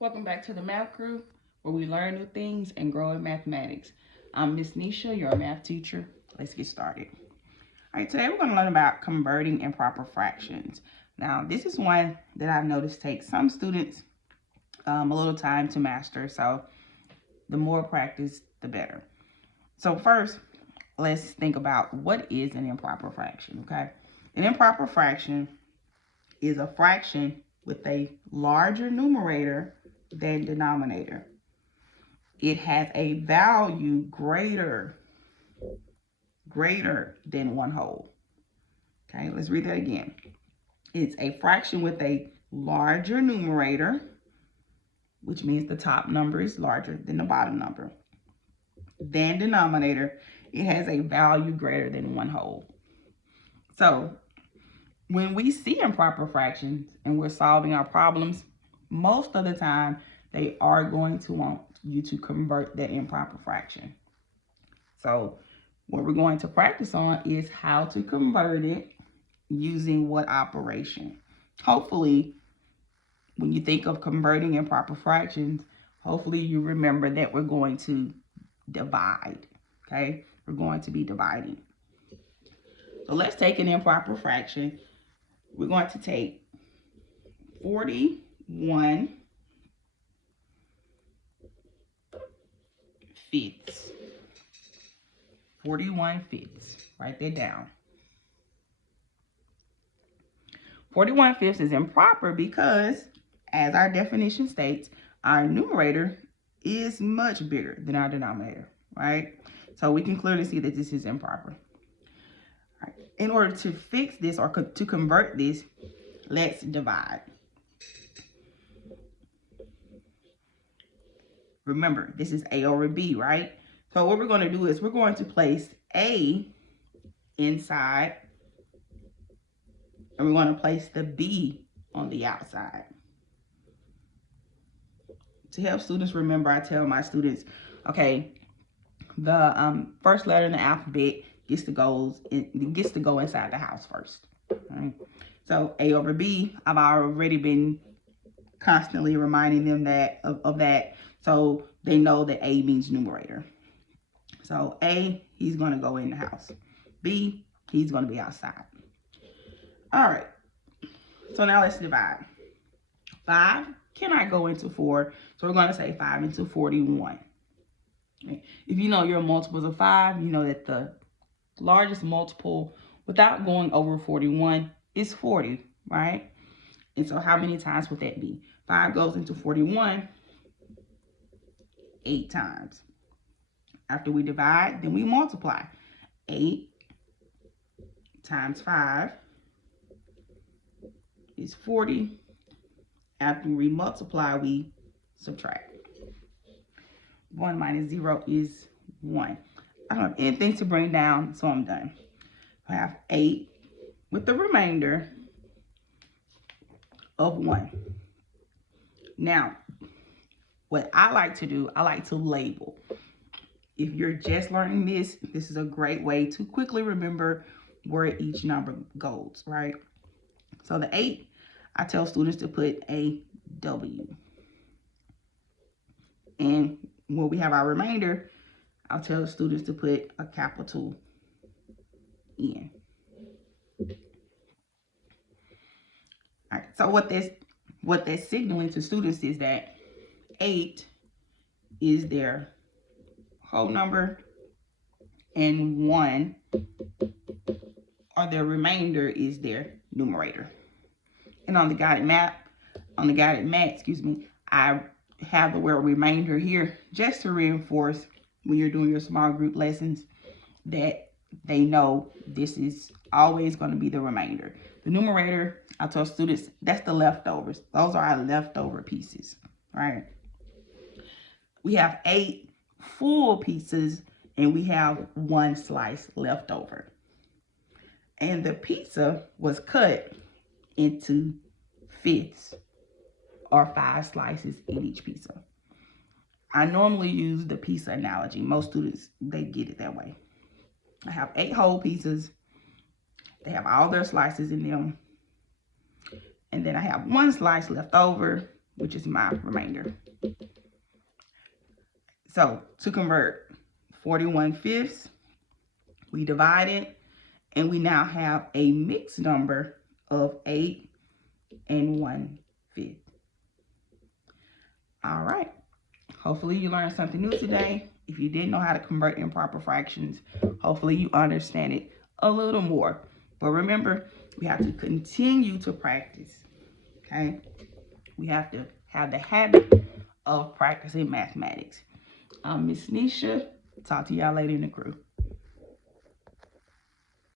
Welcome back to the Math Crew, where we learn new things and grow in mathematics. I'm Miss Nisha, your math teacher. Let's get started. All right, today we're going to learn about converting improper fractions. Now, this is one that I've noticed takes some students a little time to master, so the more practice, the better. So first, let's think about what is an improper fraction, okay? An improper fraction is a fraction with a larger numerator than denominator. It has a value greater than 1 whole. Okay, let's read that again. It's a fraction with a larger numerator, which means the top number is larger than the bottom number, than denominator. It has a value greater than 1 whole. So when we see improper fractions and we're solving our problems, most of the time they are going to want you to convert that improper fraction. So what we're going to practice on is how to convert it using what operation. Hopefully, when you think of converting improper fractions, hopefully you remember that we're going to divide, okay? We're going to be dividing. So let's take an improper fraction. We're going to take 41 fifths. 41 fifths. Write that down. 41 fifths is improper because, as our definition states, our numerator is much bigger than our denominator, right? So we can clearly see that this is improper. All right. In order to fix this or to convert this, let's divide. Remember, this is A over B, right? So what we're going to do is we're going to place A inside, and we're going to place the B on the outside. To help students remember, I tell my students, okay, the first letter in the alphabet gets to go inside the house first. Right? So A over B, I've already been constantly reminding them of that, so they know that A means numerator. So A, he's going to go in the house. B, he's going to be outside. All right. So now let's divide. 5 cannot go into 4, so we're going to say 5 into 41. Okay. If you know your multiples of 5, you know that the largest multiple without going over 41 is 40, right? And so how many times would that be? 5 goes into 41 8 times. After we divide, then we multiply. 8 times 5 is 40. After we multiply, we subtract. 1 minus 0 is 1. I don't have anything to bring down, so I'm done. I have 8 with the remainder of 1. Now, what I like to do, I like to label. If you're just learning this, this is a great way to quickly remember where each number goes, right? So the 8, I tell students to put a W. And when we have our remainder, I'll tell the students to put a capital N. All right, so what that's signaling to students is that 8 is their whole number and 1 or their remainder is their numerator. And on the guided mat, I have the word remainder here just to reinforce when you're doing your small group lessons that they know this is always going to be the remainder. The numerator, I tell students, that's the leftovers. Those are our leftover pieces, right? We have 8 full pieces and we have 1 slice left over. And the pizza was cut into fifths or 5 slices in each pizza. I normally use the pizza analogy. Most students, they get it that way. I have 8 whole pizzas. They have all their slices in them. And then I have 1 slice left over, which is my remainder. So to convert 41/5, we divide it, and we now have a mixed number of 8 1/5. All right. Hopefully you learned something new today. If you didn't know how to convert improper fractions, hopefully you understand it a little more. But remember, we have to continue to practice, okay? We have to have the habit of practicing mathematics. I'm Miss Nesha. Talk to y'all later in the crew.